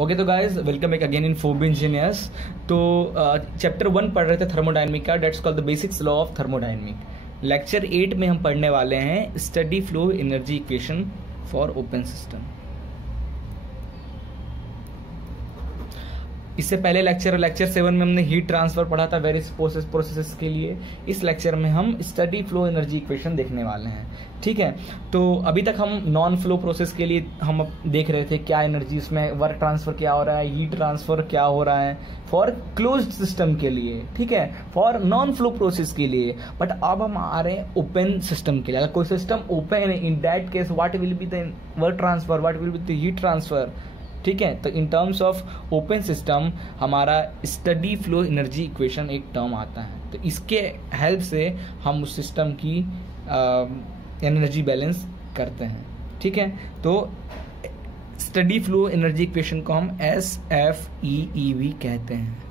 Okay तो guys welcome back again in fob engineers. तो chapter 1 पढ़ रहे थे थर्मोडायनेमिक का, that's called the basics law of thermodynamic. Lecture 8 में हम पढ़ने वाले हैं study flow energy equation for open system. इससे पहले लेक्चर 7 में हमने हीट ट्रांसफर पढ़ा था वेरियस प्रोसेसेस के लिए। इस लेक्चर में हम स्टडी फ्लो एनर्जी इक्वेशन देखने वाले हैं, ठीक है। तो अभी तक हम नॉन फ्लो प्रोसेस के लिए हम देख रहे थे क्या एनर्जी उसमें वर्क ट्रांसफर क्या हो रहा है, हीट ट्रांसफर क्या हो रहा है फॉर क्लोज्ड सिस्टम के लिए, ठीक है, फॉर नॉन फ्लो प्रोसेस के लिए। बट अब हम आ रहे हैं ओपन सिस्टम के लिए। अगर कोई सिस्टम ओपन है, इन that case what will be the work transfer, what will be the heat transfer, ठीक है। तो in terms of open system हमारा स्टडी फ्लो एनर्जी इक्वेशन एक टर्म आता है। तो इसके हेल्प से हम उस सिस्टम की एनर्जी बैलेंस करते हैं, ठीक है। तो स्टडी फ्लो एनर्जी इक्वेशन को हम SFEEV कहते हैं,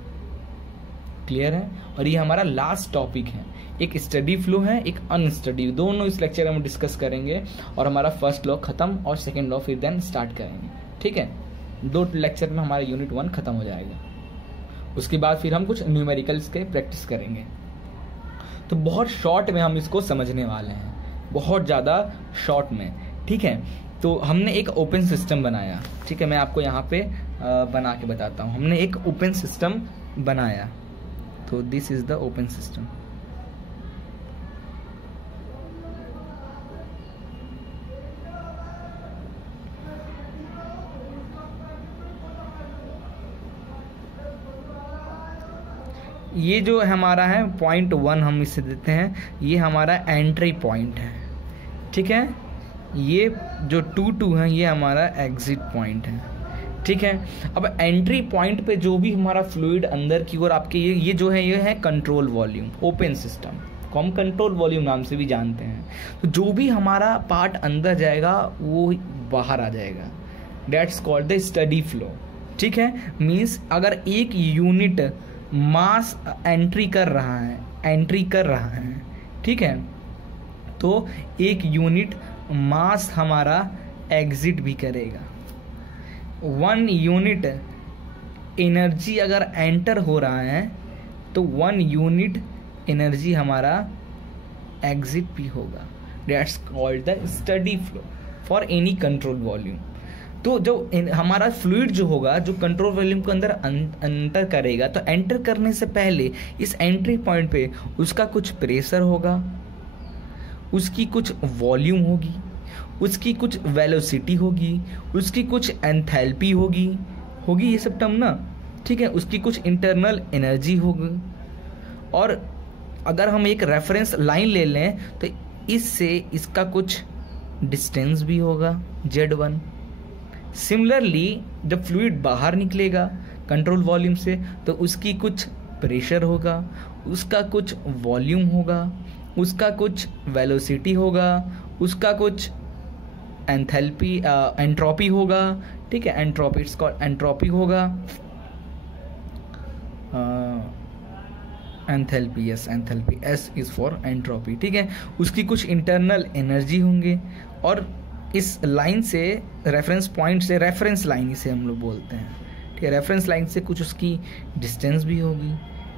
क्लियर है। और ये हमारा लास्ट टॉपिक है। एक स्टडी फ्लो है, एक अनस्टडी, दोनों इस लेक्चर में हम डिस्कस करेंगे। और हमारा फर्स्ट लॉ खत्म और सेकेंड लॉ फिर देन स्टार्ट करेंगे, ठीक है। 2 लेक्चर में हमारा यूनिट 1 खत्म हो जाएगा। उसके बाद फिर हम कुछ न्यूमेरिकल्स के प्रैक्टिस करेंगे। तो बहुत शॉर्ट में हम इसको समझने वाले हैं, बहुत ज़्यादा शॉर्ट में, ठीक है। तो हमने एक ओपन सिस्टम बनाया, ठीक है। मैं आपको यहाँ पे बना के बताता हूँ। हमने एक ओपन सिस्टम बनाया, तो this is the open system. ये जो हमारा है पॉइंट 1 हम इसे देते हैं, ये हमारा एंट्री पॉइंट है, ठीक है। ये जो 2 है ये हमारा एग्जिट पॉइंट है, ठीक है। अब एंट्री पॉइंट पे जो भी हमारा फ्लूइड अंदर की ओर आपके ये जो है, ये है कंट्रोल वॉल्यूम। ओपन सिस्टम को हम कंट्रोल वॉल्यूम नाम से भी जानते हैं। तो जो भी हमारा पार्ट अंदर जाएगा वो बाहर आ जाएगा, that's called the steady flow, ठीक है। मीन्स अगर एक यूनिट मास एंट्री कर रहा है, ठीक है, तो एक यूनिट मास हमारा एग्जिट भी करेगा। 1 यूनिट एनर्जी अगर एंटर हो रहा है तो 1 यूनिट एनर्जी हमारा एग्जिट भी होगा। That's called the steady flow for any control volume. तो जो हमारा फ्लूइड जो होगा, जो कंट्रोल वॉल्यूम के अंदर एंटर करेगा, तो एंटर करने से पहले इस एंट्री पॉइंट पे उसका कुछ प्रेशर होगा, उसकी कुछ वॉल्यूम होगी, उसकी कुछ वेलोसिटी होगी, उसकी कुछ एंथैल्पी होगी ये सब टर्म ना, ठीक है। उसकी कुछ इंटरनल एनर्जी होगी। और अगर हम एक रेफरेंस लाइन ले लें तो इससे इसका कुछ डिस्टेंस भी होगा, Z1। सिमिलरली जब फ्लूइड बाहर निकलेगा कंट्रोल वॉल्यूम से तो उसकी कुछ प्रेशर होगा, उसका कुछ वॉल्यूम होगा, उसका कुछ वेलोसिटी होगा, उसका कुछ एंथैल्पी एंट्रोपी होगा, ठीक है। एंट्रोपी, इट्स कॉल्ड एंट्रोपी होगा, enthalpy, yes enthalpy, S is for entropy, ठीक है। उसकी कुछ इंटरनल एनर्जी होंगे। और इस लाइन से, रेफरेंस पॉइंट से, रेफरेंस लाइन इसे हम लोग बोलते हैं, ठीक है। रेफरेंस लाइन से कुछ उसकी डिस्टेंस भी होगी,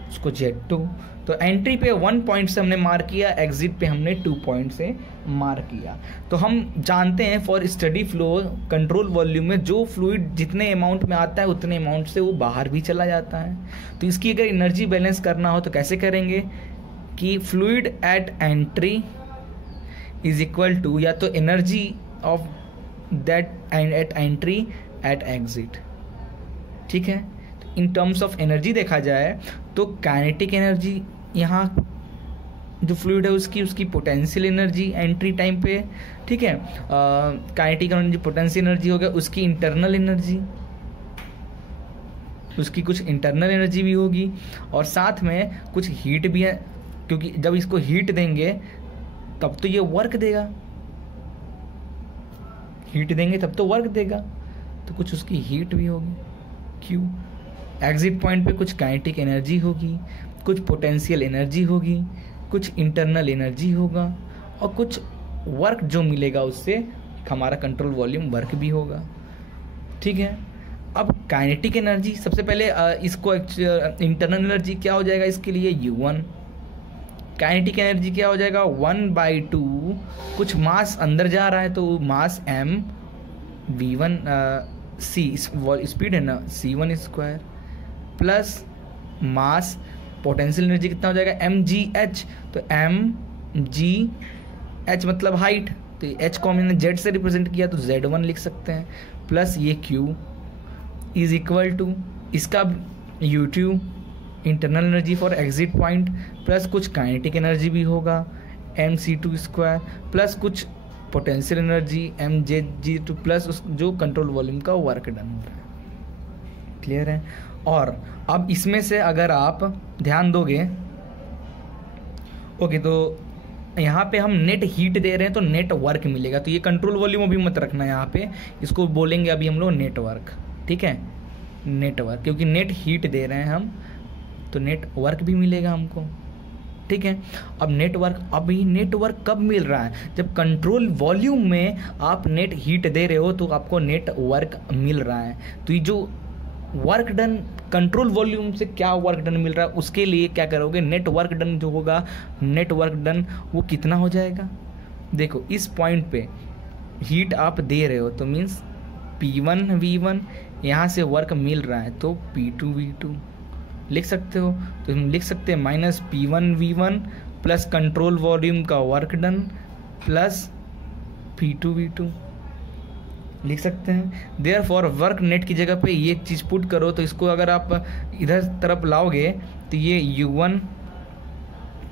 उसको Z2। तो एंट्री पे 1 पॉइंट से हमने मार्क किया, एग्जिट पे हमने 2 पॉइंट से मार्क किया। तो हम जानते हैं for steady flow control volume में जो फ्लूइड जितने अमाउंट में आता है उतने अमाउंट से वो बाहर भी चला जाता है। तो इसकी अगर एनर्जी बैलेंस करना हो तो कैसे करेंगे कि fluid at entry is equal to या तो energy of that at entry at exit, ठीक है। इन टर्म्स ऑफ एनर्जी देखा जाए तो काइनेटिक एनर्जी, यहाँ जो फ्लूइड है उसकी पोटेंशियल एनर्जी एंट्री टाइम पे, ठीक है। काइनेटिक एनर्जी, पोटेंशियल एनर्जी हो गया, उसकी इंटरनल एनर्जी, उसकी कुछ इंटरनल एनर्जी भी होगी। और साथ में कुछ हीट भी है, क्योंकि जब इसको हीट देंगे तब तो ये वर्क देगा, हीट देंगे तब तो वर्क देगा, तो कुछ उसकी हीट भी होगी। क्यों? एग्जिट पॉइंट पे कुछ काइनेटिक एनर्जी होगी, कुछ पोटेंशियल एनर्जी होगी, कुछ इंटरनल एनर्जी होगा और कुछ वर्क जो मिलेगा उससे हमारा कंट्रोल वॉल्यूम वर्क भी होगा, ठीक है। अब काइनेटिक एनर्जी, सबसे पहले इसको इंटरनल एनर्जी क्या हो जाएगा इसके लिए U1, काइनेटिक एनर्जी क्या हो जाएगा 1/2, कुछ मास अंदर जा रहा है तो मास m v1 c स्पीड है ना c1 square plus mass potential energy कितना हो जाएगा mgh, तो mgh मतलब हाइट, तो h को हमने z से रिप्रेजेंट किया तो z1 लिख सकते हैं, प्लस ये q इज इक्वल टू इसका u2 internal energy for exit point plus कुछ काइनेटिक एनर्जी भी होगा mc2 स्क्वायर प्लस कुछ पोटेंशियल एनर्जी mg2 प्लस उस जो कंट्रोल वॉल्यूम का वर्क डन हो रहा है। क्लियर है। और अब इसमें से अगर आप ध्यान दोगे, ओके, तो यहाँ पे हम नेट हीट दे रहे हैं तो नेट वर्क मिलेगा, तो ये कंट्रोल वॉल्यूम अभी मत रखना यहाँ पे, इसको बोलेंगे अभी हम लोग नेटवर्क, ठीक है, नेटवर्क, क्योंकि नेट हीट दे रहे हैं हम तो नेटवर्क भी मिलेगा हमको, ठीक है। अब अभी नेटवर्क कब मिल रहा है, जब कंट्रोल वॉल्यूम में आप नेट हीट दे रहे हो तो आपको नेटवर्क मिल रहा है। तो ये जो वर्क डन कंट्रोल वॉल्यूम से क्या वर्क डन मिल रहा है उसके लिए क्या करोगे, नेटवर्क डन जो होगा, नेटवर्क डन वो कितना हो जाएगा, देखो इस पॉइंट पे हीट आप दे रहे हो तो मीन्स P1 V1, यहाँ से वर्क मिल रहा है तो P2 V2 लिख सकते हो, तो हम लिख सकते हैं minus P1 V1 plus control volume का work done plus P2 V2 लिख सकते हैं। देयरफॉर वर्क नेट की जगह पे ये चीज़ पुट करो तो इसको अगर आप इधर तरफ लाओगे तो ये U1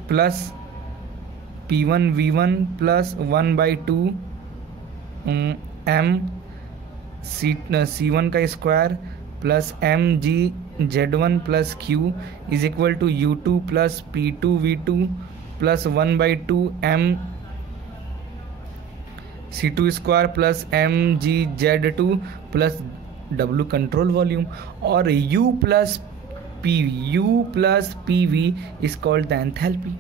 plus P1 V1 plus 1/2 m C1 का square plus mgz1 plus q is equal to U2 plus P2 V2 plus 1/2 m C2 square plus mgz2 plus w control volume, और U plus PV is called the enthalpy,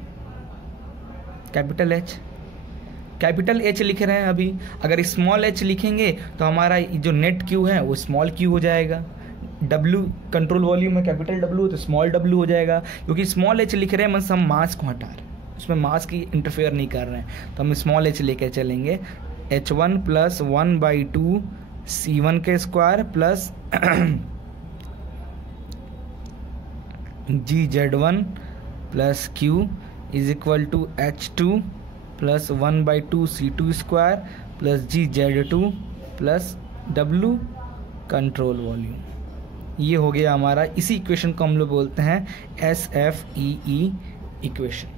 capital H लिख रहे हैं अभी, अगर small h लिखेंगे तो हमारा जो नेट Q है वो स्मॉल q हो जाएगा, W कंट्रोल वॉल्यूम में कैपिटल W तो स्मॉल w हो जाएगा, क्योंकि स्मॉल h लिख रहे हैं मतलब हम मास को हटा रहे हैं, उसमें मास की इंटरफेयर नहीं कर रहे हैं, तो हम स्मॉल h लेके चलेंगे, H1 प्लस 1/2 C1 के square plus gz1 plus q is equal to H2 plus 1/2 C2 square plus gz2 plus w control volume. ये हो गया हमारा, इसी इक्वेशन को हम लोग बोलते हैं SFEE इक्वेशन,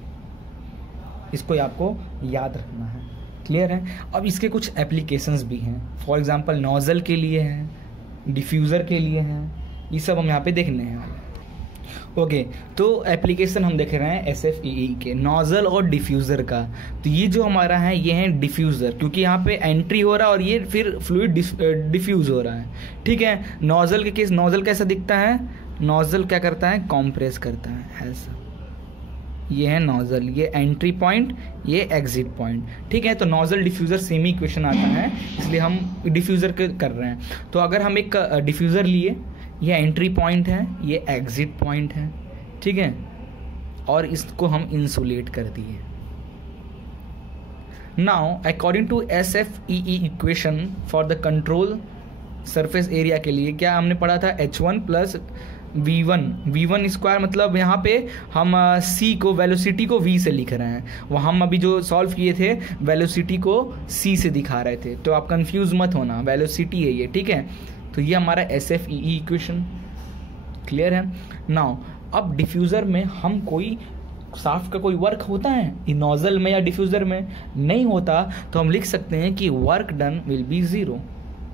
इसको आपको याद रखना है। क्लियर है। अब इसके कुछ एप्लीकेशंस भी हैं, फॉर एग्जांपल नोज़ल के लिए हैं, डिफ्यूज़र के लिए हैं, ये सब हम यहाँ पे देखने हैं। ओके, तो एप्लीकेशन हम देख रहे हैं SFEE के, नोज़ल और डिफ्यूज़र का। तो ये जो हमारा है ये है डिफ्यूज़र, क्योंकि यहाँ पे एंट्री हो रहा है और ये फिर फ्लूइड डिफ्यूज़ हो रहा है, ठीक है। नोज़ल के केस, नोज़ल कैसा दिखता है, नोज़ल क्या करता है, कॉम्प्रेस करता है ऐसा, ये है नोज़ल, ये एंट्री पॉइंट, ये एग्जिट पॉइंट, ठीक है। तो नोज़ल डिफ्यूज़र सेम ही इक्वेशन आता है, इसलिए हम डिफ्यूज़र कर रहे हैं। तो अगर हम एक डिफ्यूज़र लिए, ये एंट्री पॉइंट है, ये एग्जिट पॉइंट है, ठीक है, और इसको हम इंसुलेट कर दिए। Now according to SFEE equation for the control surface area के लिए क्या हमने पढ़ा था, H1 प्लस V1 स्क्वायर, मतलब यहाँ पे हम C को, वेलोसिटी को V से लिख रहे हैं, वह हम अभी जो सॉल्व किए थे वेलोसिटी को C से दिखा रहे थे, तो आप कंफ्यूज मत होना, वेलोसिटी है ये, ठीक है। तो ये हमारा SFEE इक्वेशन क्लियर है। नाउ अब डिफ्यूज़र में हम कोई साफ का कोई वर्क होता है नोज़ल में या डिफ्यूज़र में, नहीं होता, तो हम लिख सकते हैं कि वर्क डन विल बी 0,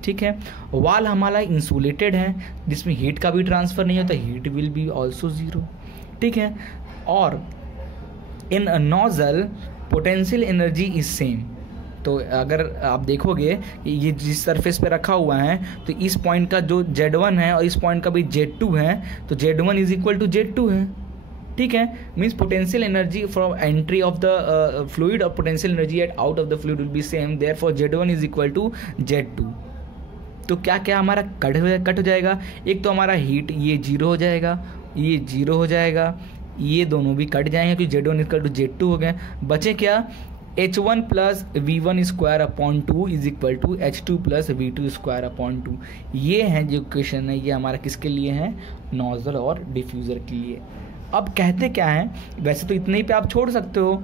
ठीक है। वाल हमारा इंसुलेटेड है जिसमें हीट का भी ट्रांसफ़र नहीं होता, हीट विल बी ऑल्सो 0, ठीक है। और in nozzle potential energy is same, तो अगर आप देखोगे ये जिस सरफेस पे रखा हुआ है तो इस पॉइंट का जो Z1 है और इस पॉइंट का भी Z2 है, तो Z1 is equal to Z2 है, ठीक है। Means potential energy from entry of the fluid और potential energy at out of the fluid will be same, therefore Z1 is equal to Z2, तो क्या क्या हमारा कट हो जाएगा। एक तो हमारा हीट ये 0 हो जाएगा, ये 0 हो जाएगा, ये दोनों भी कट जाएंगे क्योंकि Z1 इक्वल टू Z2 हो गए। बचे क्या, H1 plus V1 square upon 2 is equal to H2 plus V2 square upon 2। ये है जो क्वेश्चन है, ये हमारा किसके लिए है, नोजल और डिफ्यूज़र के लिए। अब कहते क्या है, वैसे तो इतने ही पे आप छोड़ सकते हो,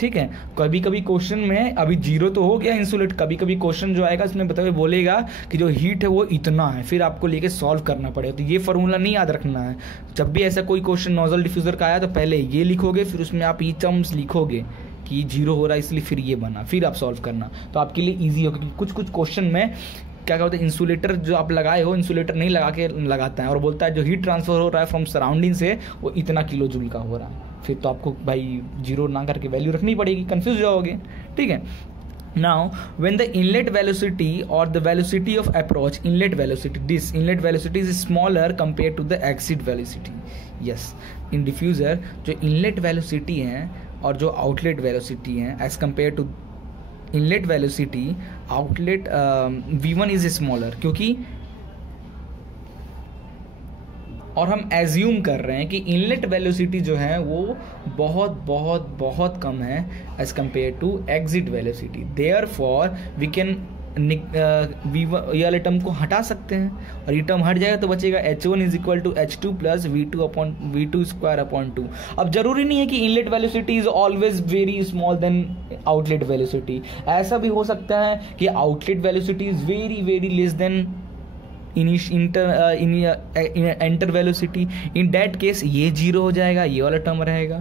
ठीक है। कभी कभी क्वेश्चन में अभी 0 तो हो गया इंसुलेट, कभी कभी क्वेश्चन जो आएगा इसमें बताए बोलेगा कि जो हीट है वो इतना है, फिर आपको लेके सॉल्व करना पड़ेगा। तो ये फॉर्मूला नहीं याद रखना है। जब भी ऐसा कोई क्वेश्चन नोजल डिफ्यूज़र का आया तो पहले ये लिखोगे, फिर उसमें आप ये टर्म्स लिखोगे कि 0 हो रहा है इसलिए फिर ये बना, फिर आप सॉल्व करना, तो आपके लिए ईजी होगा। क्योंकि कुछ कुछ क्वेश्चन में क्या होता है, इंसुलेटर जो आप लगाए हो, इंसुलेटर नहीं लगा के लगाता है और बोलता है जो हीट ट्रांसफर हो रहा है फ्रॉम सराउंडिंग से वो इतना किलो जूल का हो रहा है। फिर तो आपको भाई 0 ना करके वैल्यू रखनी पड़ेगी, कंफ्यूज जाओगे, ठीक है। Now, when the inlet velocity or the velocity of approach, inlet velocity is smaller compared to the exit velocity. Yes, in diffuser जो inlet velocity है और जो outlet velocity है as compared to inlet velocity, outlet V1 is smaller, क्योंकि और हम assume कर रहे हैं कि इनलेट वेलोसिटी जो है वो बहुत बहुत बहुत कम है as compare to exit velocity. Therefore we can ये वाले टर्म को हटा सकते हैं और ये टर्म हट जाएगा तो बचेगा H1 is equal to H2 plus V2 square upon 2। अब जरूरी नहीं है कि inlet velocity is always very small than outlet velocity. ऐसा भी हो सकता है कि outlet velocity is very very less than enter velocity. In that case ये 0 हो जाएगा, ये वाला टर्म रहेगा।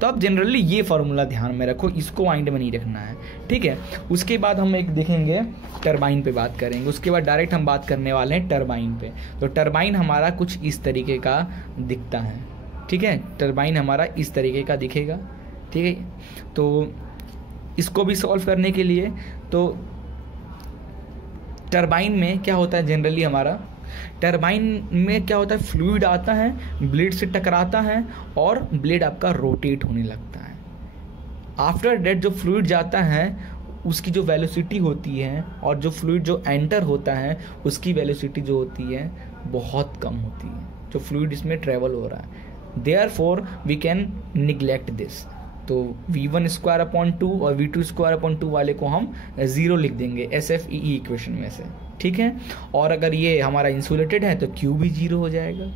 तो आप जनरली ये फॉर्मूला ध्यान में रखो, इसको माइंड में नहीं रखना है, ठीक है। उसके बाद हम एक देखेंगे टरबाइन पे बात करेंगे, उसके बाद डायरेक्ट हम बात करने वाले हैं टरबाइन पे। तो टरबाइन हमारा कुछ इस तरीके का दिखता है, ठीक है। टरबाइन हमारा इस तरीके का दिखेगा, ठीक है। तो इसको भी सॉल्व करने के लिए तो टरबाइन में क्या होता है, जनरली हमारा टरबाइन में क्या होता है, फ्लूइड आता है, ब्लेड से टकराता है और ब्लेड आपका रोटेट होने लगता है। आफ्टर डेट जो फ्लूइड जाता है उसकी जो वेलोसिटी होती है और जो फ्लूइड जो एंटर होता है उसकी वेलोसिटी जो होती है बहुत कम होती है, जो फ्लूइड इसमें ट्रेवल हो रहा है। Therefore we can neglect this. तो V1 स्क्वायर अपॉन 2 और V2 स्क्वायर अपॉन 2 वाले को हम 0 लिख देंगे SFEE इक्वेशन में से, ठीक है। और अगर ये हमारा इंसुलेटेड है तो Q भी 0 हो जाएगा।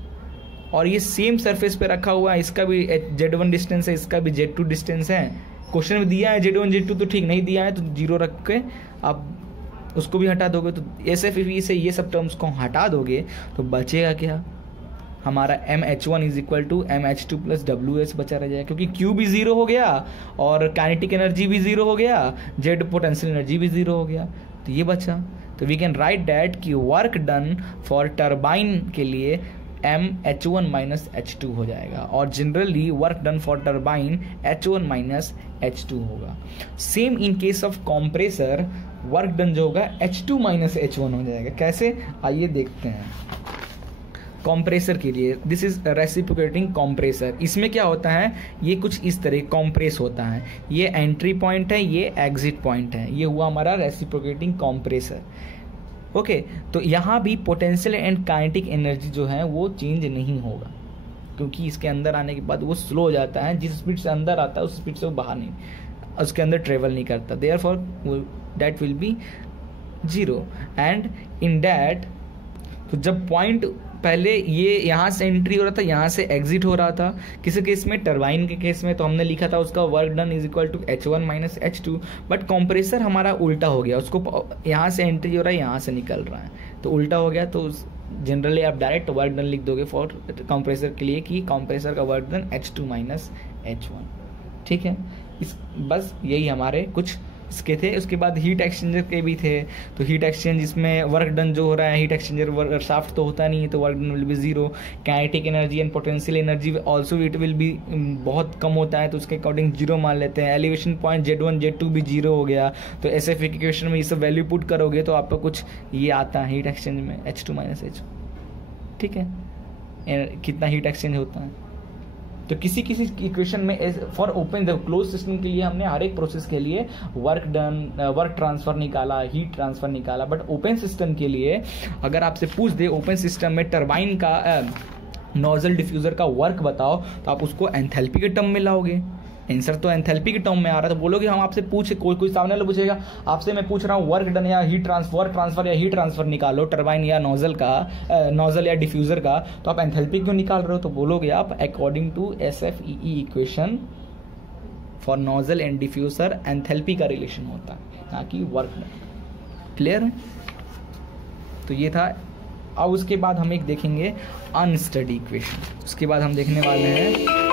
और ये सेम सरफेस पे रखा हुआ है, इसका भी Z1 डिस्टेंस है, इसका भी Z2 डिस्टेंस है। क्वेश्चन में दिया है Z1 Z2 तो ठीक, नहीं दिया है तो 0 रख के आप उसको भी हटा दोगे। तो SFEE से ये सब टर्म्स को हटा दोगे तो बचेगा क्या, हमारा MH1 is equal to MH2 plus WS बचा रह जाएगा, क्योंकि Q भी 0 हो गया और काइनेटिक एनर्जी भी 0 हो गया, Z पोटेंशियल एनर्जी भी 0 हो गया, तो ये बचा। तो वी कैन राइट दैट कि वर्क डन फॉर टरबाइन के लिए MH1 माइनस H2 हो जाएगा और generally work done for turbine H1 minus H2 होगा। Same in case of compressor work done जो होगा H2 माइनस H1 हो जाएगा। कैसे, आइए देखते हैं। कॉम्प्रेसर के लिए दिस इज रेसिप्रोकेटिंग कॉम्प्रेसर। इसमें क्या होता है, ये कुछ इस तरह कॉम्प्रेस होता है, ये एंट्री पॉइंट है, ये एग्जिट पॉइंट है, ये हुआ हमारा रेसिप्रोकेटिंग कॉम्प्रेसर, ओके। तो यहाँ भी पोटेंशियल एंड काइनेटिक एनर्जी जो है वो चेंज नहीं होगा, क्योंकि इसके अंदर आने के बाद वो स्लो हो जाता है, जिस स्पीड से अंदर आता है उस स्पीड से वो बाहर नहीं, उसके अंदर ट्रेवल नहीं करता। Therefore that will be 0 and in that. तो जब पॉइंट पहले ये यहाँ से एंट्री हो रहा था, यहाँ से एग्जिट हो रहा था, किसी केस में टरबाइन के केस में तो हमने लिखा था उसका work done is equal to H1 minus H2, but compressor हमारा उल्टा हो गया, उसको यहाँ से एंट्री हो रहा है, यहाँ से निकल रहा है, तो उल्टा हो गया। तो जनरली आप डायरेक्ट वर्क डन लिख दोगे फॉर कॉम्प्रेसर के लिए कि कॉम्प्रेसर का work done H2 minus H1, ठीक है। बस यही हमारे कुछ इसके थे। उसके बाद हीट एक्सचेंजर के भी थे। तो हीट एक्सचेंज इसमें वर्क डन जो हो रहा है, हीट एक्सचेंजर शाफ्ट तो होता नहीं है तो work done will be 0। Kinetic energy and potential energy also it will be बहुत कम होता है तो उसके अकॉर्डिंग 0 मान लेते हैं। एलिवेशन पॉइंट Z1 Z2 भी 0 हो गया। तो SF इक्वेशन में ये सब वैल्यू पुट करोगे तो आपका कुछ ये आता है हीट एक्सचेंज में H2 माइनस H, ठीक है। कितना हीट एक्सचेंज होता है तो किसी किसी इक्वेशन में फॉर ओपन क्लोज सिस्टम के लिए हमने हर एक प्रोसेस के लिए वर्क ट्रांसफर निकाला, हीट ट्रांसफर निकाला, बट ओपन सिस्टम के लिए अगर आपसे पूछ दे ओपन सिस्टम में टरबाइन का नोजल डिफ्यूज़र का वर्क बताओ, तो आप उसको एंथैल्पी के टर्म में लाओगे। आंसर तो एंथैल्पी के टर्म में आ रहा है, तो बोलोगे हम आपसे पूछे, कोई सामने वाला पूछेगा आपसे, मैं पूछ रहा हूँ वर्क डन या वर्क ट्रांसफर या हीट ट्रांसफर निकालो टरबाइन या नोजल या डिफ्यूज़र का, तो आप एंथैल्पी क्यों निकाल रहे हो? तो बोलोगे आप according to SFEE equation for nozzle and diffuser enthalpy का रिलेशन होता है, ना कि वर्क डन। क्लियर है? तो ये था। अब उसके बाद हम एक देखेंगे अनस्टडी इक्वेशन। उसके बाद हम देखने वाले हैं